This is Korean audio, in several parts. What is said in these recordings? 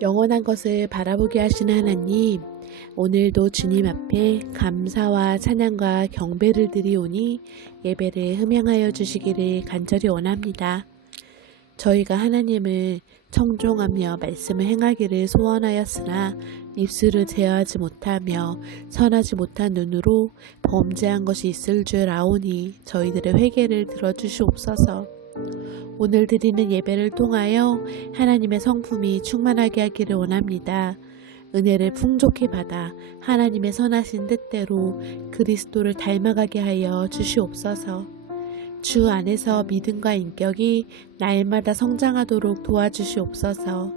영원한 것을 바라보게 하시는 하나님, 오늘도 주님 앞에 감사와 찬양과 경배를 드리오니 예배를 흠양하여 주시기를 간절히 원합니다. 저희가 하나님을 청종하며 말씀을 행하기를 소원하였으나 입술을 제어하지 못하며 선하지 못한 눈으로 범죄한 것이 있을 줄 아오니 저희들의 회개를 들어주시옵소서. 오늘 드리는 예배를 통하여 하나님의 성품이 충만하게 하기를 원합니다. 은혜를 풍족히 받아 하나님의 선하신 뜻대로 그리스도를 닮아가게 하여 주시옵소서. 주 안에서 믿음과 인격이 날마다 성장하도록 도와주시옵소서.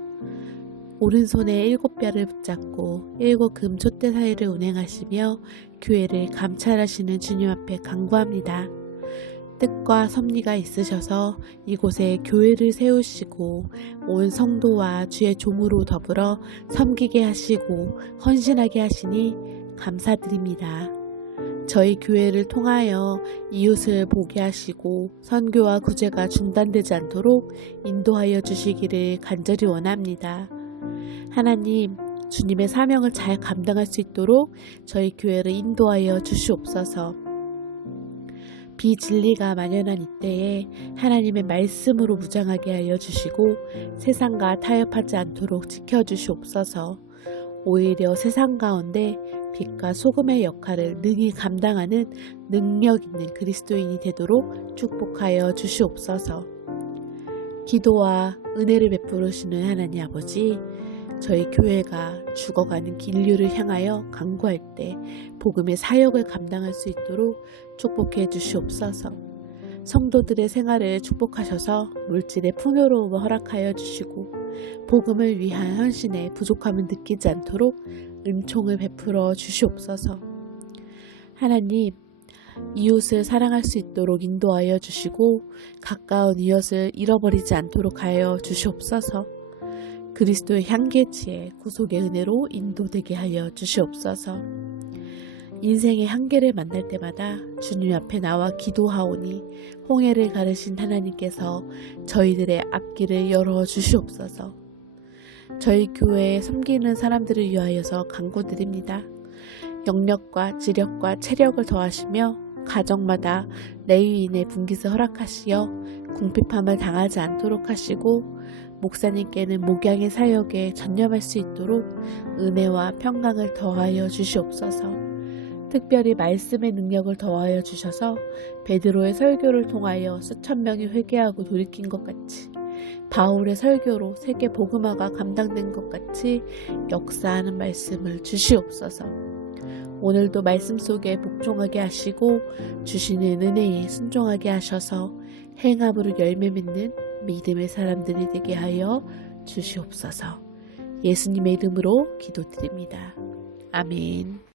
오른손에 일곱 뼈를 붙잡고 일곱 금촛대 사이를 운행하시며 교회를 감찰하시는 주님 앞에 간구합니다. 뜻과 섭리가 있으셔서 이곳에 교회를 세우시고 온 성도와 주의 종으로 더불어 섬기게 하시고 헌신하게 하시니 감사드립니다. 저희 교회를 통하여 이웃을 보게 하시고 선교와 구제가 중단되지 않도록 인도하여 주시기를 간절히 원합니다. 하나님, 주님의 사명을 잘 감당할 수 있도록 저희 교회를 인도하여 주시옵소서. 비진리가 만연한 이때에 하나님의 말씀으로 무장하게 하여 주시고 세상과 타협하지 않도록 지켜주시옵소서. 오히려 세상 가운데 빛과 소금의 역할을 능히 감당하는 능력 있는 그리스도인이 되도록 축복하여 주시옵소서. 기도와 은혜를 베풀으시는 하나님 아버지, 저희 교회가 죽어가는 인류를 향하여 강구할 때 복음의 사역을 감당할 수 있도록 축복해 주시옵소서. 성도들의 생활을 축복하셔서 물질의 풍요로움을 허락하여 주시고 복음을 위한 헌신에 부족함을 느끼지 않도록 은총을 베풀어 주시옵소서. 하나님, 이웃을 사랑할 수 있도록 인도하여 주시고 가까운 이웃을 잃어버리지 않도록 하여 주시옵소서. 그리스도의 향기치에 구속의 은혜로 인도되게 하여 주시옵소서. 인생의 한계를 만날 때마다 주님 앞에 나와 기도하오니 홍해를 가르신 하나님께서 저희들의 앞길을 열어 주시옵소서. 저희 교회에 섬기는 사람들을 위하여서 간구드립니다. 영력과 지력과 체력을 더하시며 가정마다 레위인의 분깃을 허락하시어 궁핍함을 당하지 않도록 하시고 목사님께는 목양의 사역에 전념할 수 있도록 은혜와 평강을 더하여 주시옵소서. 특별히 말씀의 능력을 더하여 주셔서 베드로의 설교를 통하여 수천 명이 회개하고 돌이킨 것 같이 바울의 설교로 세계 복음화가 감당된 것 같이 역사하는 말씀을 주시옵소서. 오늘도 말씀 속에 복종하게 하시고 주시는 은혜에 순종하게 하셔서 행함으로 열매 맺는 믿음의 사람들이 되게 하여 주시옵소서. 예수님의 이름으로 기도드립니다. 아멘.